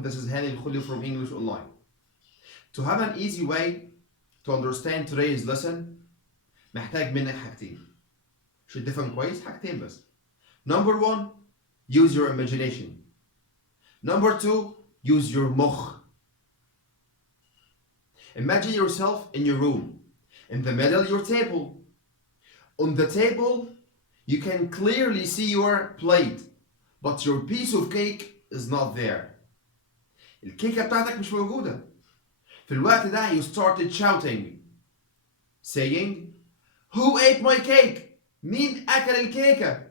عليكم. This is El-Khouly from English Online. To have an easy way to understand today's lesson محتاج منك حاجتين. عشان تفهم كويس حاجتين بس. Number one, use your imagination. Number two, use your مخ. Imagine yourself in your room. In the middle, your table. On the table, you can clearly see your plate, but your piece of cake is not there. الكيكة بتاعتك مش موجودة. في الوقت ده you started shouting, saying, Who ate my cake? مين أكل الكيكة؟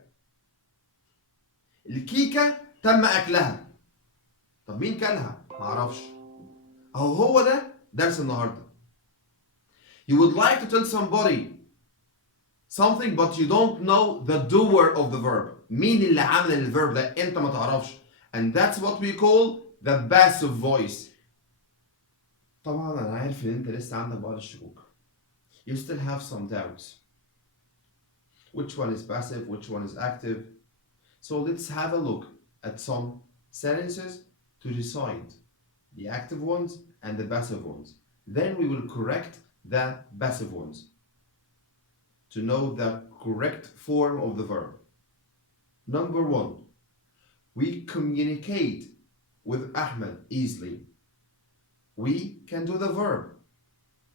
الكيكة تم أكلها. طب مين كلها؟ معرفش. هو ده درس النهاردة. You would like to tell somebody something but you don't know the doer of the verb. مين اللي عمل الverb ده؟ أنت ما تعرفش. And that's what we call the passive voice. طبعا أنا عارف إن أنت لسه عندك بعض الشكوك. You still have some doubts. Which one is passive? Which one is active? So let's have a look at some sentences to decide the active ones and the passive ones. Then we will correct the passive ones to know the correct form of the verb. Number one, we communicate with Ahmed easily. We can do the verb.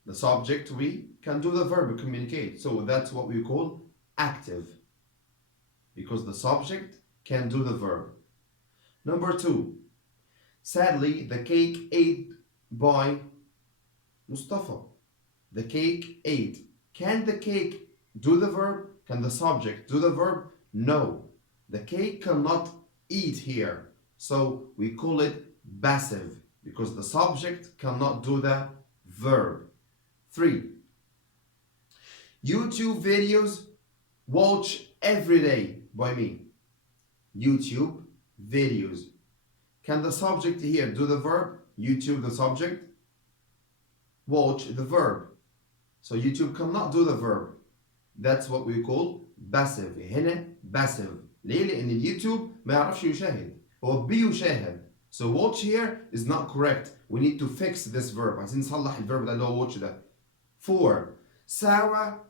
The subject we can do the verb communicate. So that's what we call active, because the subject can do the verb. Number two, sadly the cake ate by Mustafa. The cake ate. Can the cake do the verb? Can the subject do the verb? No. The cake cannot eat here. So we call it passive because the subject cannot do the verb. 3. YouTube videos watch every day by me. YouTube videos. Can the subject here do the verb? YouTube the subject. Watch the verb. So YouTube cannot do the verb. That's what we call passive. هنا passive. ليه؟ لأن اليوتيوب ما يعرفش يشاهد. هو بيشاهد. So watch here is not correct. We need to fix this verb. عايزين نصلح الverb ده اللي هو watch ده. 4. Sarah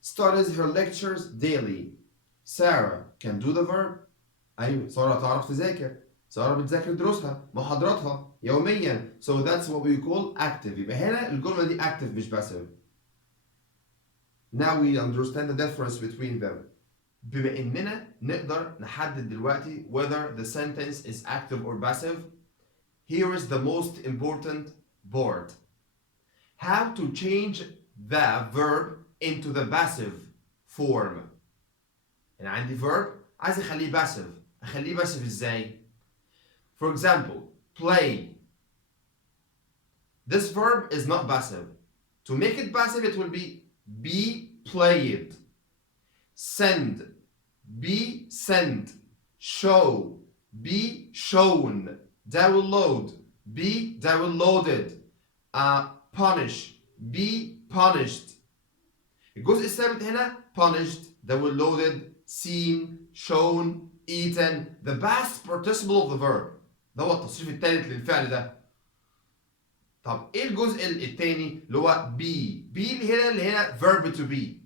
studies her lectures daily. Sarah can do the verb. أيوة سارة تعرف تذاكر. سارة بتذاكر دروسها محاضراتها يوميا. So that's what we call active. يبقى هنا الجملة دي active مش passive. Now we understand the difference between them. بما إننا نقدر نحدد دلوقتي whether the sentence is active or passive, here is the most important part. How to change the verb into the passive form. أنا عندي verb عايز أخليه passive. أخليه passive إزاي؟ For example, play. This verb is not passive. To make it passive, it will be played. Send, be sent. Show, be shown. Download, be downloaded. Punish, be punished. الجزء الثابت هنا punished, downloaded, seen, shown, eaten. The past participle of the verb. ده هو التصريف الثالث للفعل ده. طب ايه الجزء الثاني اللي هو be اللي هنا verb to be.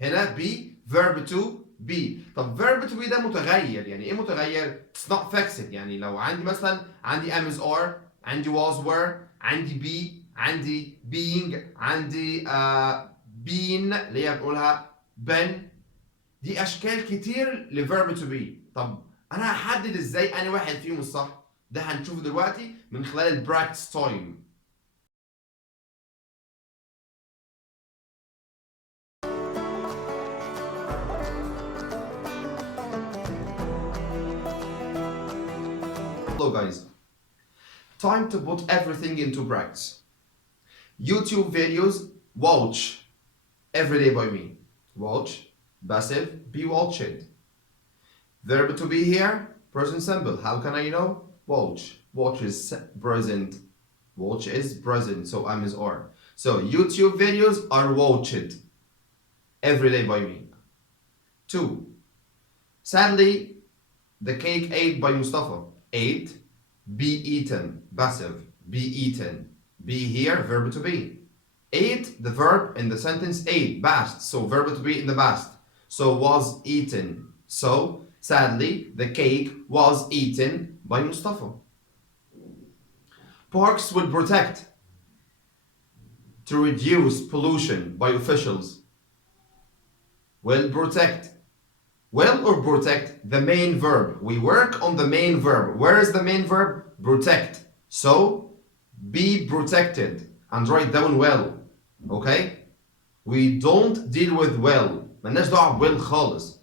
هنا be verb to be. طب verb to be ده متغير. يعني ايه متغير؟ It's not fixed. يعني لو عندي مثلا عندي am is are, عندي was were, عندي be, عندي being, عندي been اللي هي بنقولها been. دي اشكال كتير ل verb to be. طب انا هحدد ازاي انهي واحد فيهم الصح؟ ده هنشوفه دلوقتي من خلال البراكتس تايم. Hello guys, time to put everything into practice. YouTube videos watch every day by me. Watch, passive, be watched. Verb to be here, present simple. How can I know? Watch. Watch is present. Watch is present, so am is are. So YouTube videos are watched every day by me. 2. Sadly, the cake ate by Mustafa. Ate, be eaten, passive, be eaten. Be here, verb to be. Ate, the verb in the sentence ate, past, so verb to be in the past. So was eaten. So sadly, the cake was eaten by Mustafa. Parks will protect to reduce pollution by officials. Will protect. Will or protect? The main verb. We work on the main verb. Where is the main verb? Protect. So be protected and write down well. Okay? We don't deal with will. مالناش دعوة will خالص.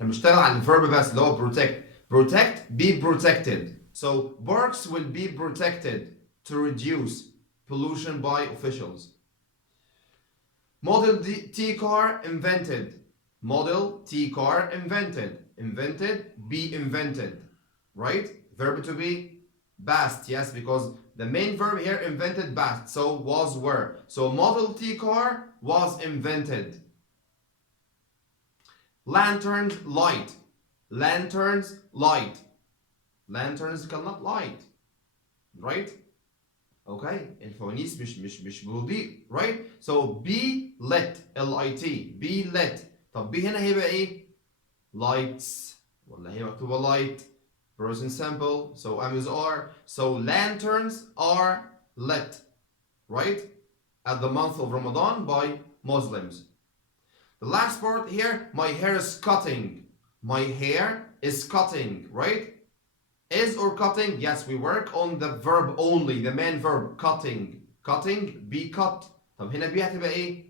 احنا بنشتغل على الفيرب بس اللي هو protect. Protect, be protected. So parks will be protected to reduce pollution by officials. Model T car invented. Model T car invented. Invented, be invented. Right? Verb to be past, yes, because the main verb here invented past. So was, were. So Model T car was invented. Lanterns light. Lanterns light. Lanterns cannot light. Right? Okay, الفوانيس مش بتضيء, right? So be lit, L-I-T, be lit. طب be هنا هيبقى ايه؟ lights ولا هي مكتوبة light, present simple, so M is R. So lanterns are lit, right? At the month of Ramadan by Muslims. The last part here, my hair is cutting. My hair is cutting, right? Is or cutting? Yes, we work on the verb only, the main verb, cutting. Cutting, be cut. طب هنا be هتبقى ايه؟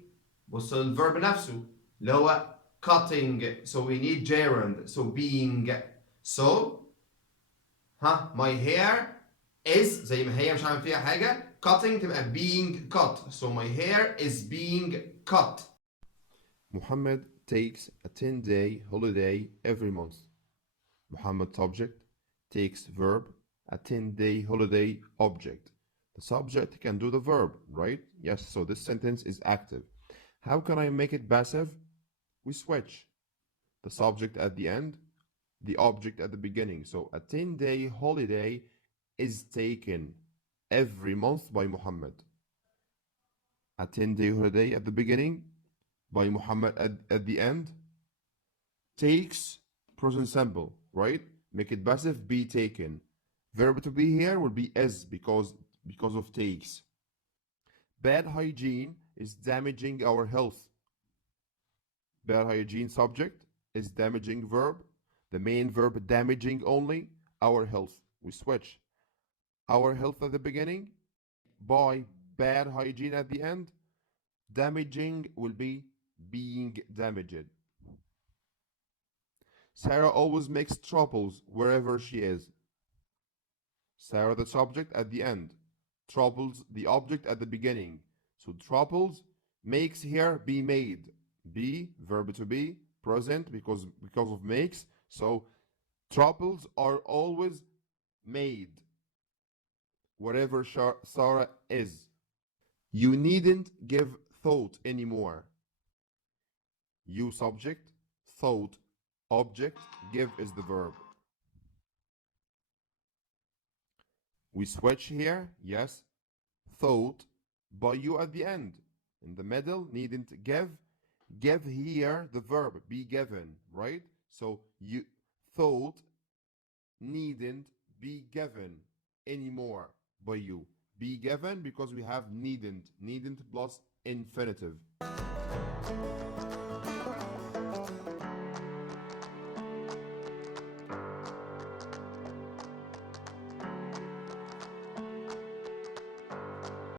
بص الverb نفسه اللي هو cutting. So we need gerund. So being. So my hair is زي ما هي مش هعمل فيها حاجة. Cutting تبقى being cut. So my hair is being cut. Muhammad takes a 10-day holiday every month. Muhammad subject takes verb, a 10-day holiday object. The subject can do the verb, right? Yes, so this sentence is active. How can I make it passive? We switch. The subject at the end, the object at the beginning. So a 10-day holiday is taken every month by Muhammad. A 10-day holiday at the beginning by Muhammad at the end. Takes, present simple, right? Make it passive, be taken. Verb to be here will be is because of takes. Bad hygiene is damaging our health. Bad hygiene subject is damaging verb. The main verb damaging only, our health. We switch. Our health at the beginning, by bad hygiene at the end. Damaging will be being damaged. Sarah always makes troubles wherever she is. Sarah the subject at the end. Troubles the object at the beginning. So troubles makes here be made. Be, verb to be, present because of makes. So troubles are always made wherever Sarah is. You needn't give thought anymore. You subject, thought, object, give is the verb. We switch here, yes. Thought, by you at the end. In the middle, needn't give. Give here the verb, be given, right? So you thought needn't be given anymore by you. Be given because we have needn't. Needn't plus infinitive.